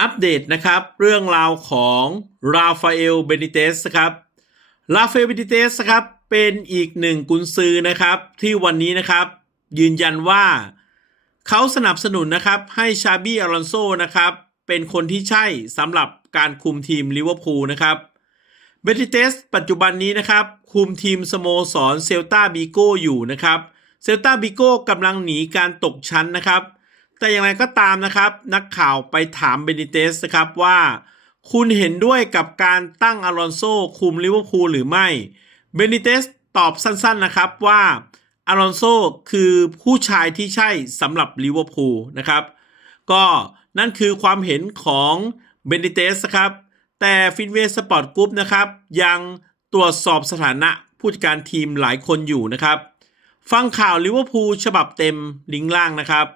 อัปเดตนะครับ เรื่องราวของราฟาเอลเบนิเตสครับราฟาเอลเบนิเตสครับเป็นอีกหนึ่งกุนซือนะครับ ที่วันนี้นะครับ ยืนยันว่าเขาสนับสนุนนะครับให้ชาบี้อารอนโซนะครับ เป็นคนที่ใช่สำหรับการคุมทีมลิเวอร์พูลนะครับเบติเตสปัจจุบันนี้นะครับ คุมทีมสโมสรเซลตาบิโกอยู่นะครับเซลตาบิโกกำลังหนีการตกชั้นนะครับ แต่อย่างไรก็ตามนะครับ นักข่าวไปถามเบนิเตสนะครับว่า คุณเห็นด้วยกับการตั้งอารอนโซคุมลิเวอร์พูลหรือไม่ เบนิเตสตอบสั้นๆนะครับว่าอารอนโซคือผู้ชายที่ใช่สำหรับลิเวอร์พูลนะครับ ก็นั่นคือความเห็นของเบนิเตสครับ แต่ฟินเวสปอร์ตกรุ๊ปนะครับ ยังตรวจสอบสถานะผู้จัดการทีมหลายคนอยู่นะครับ ฟังข่าวลิเวอร์พูลฉบับเต็มลิงก์ล่างนะครับ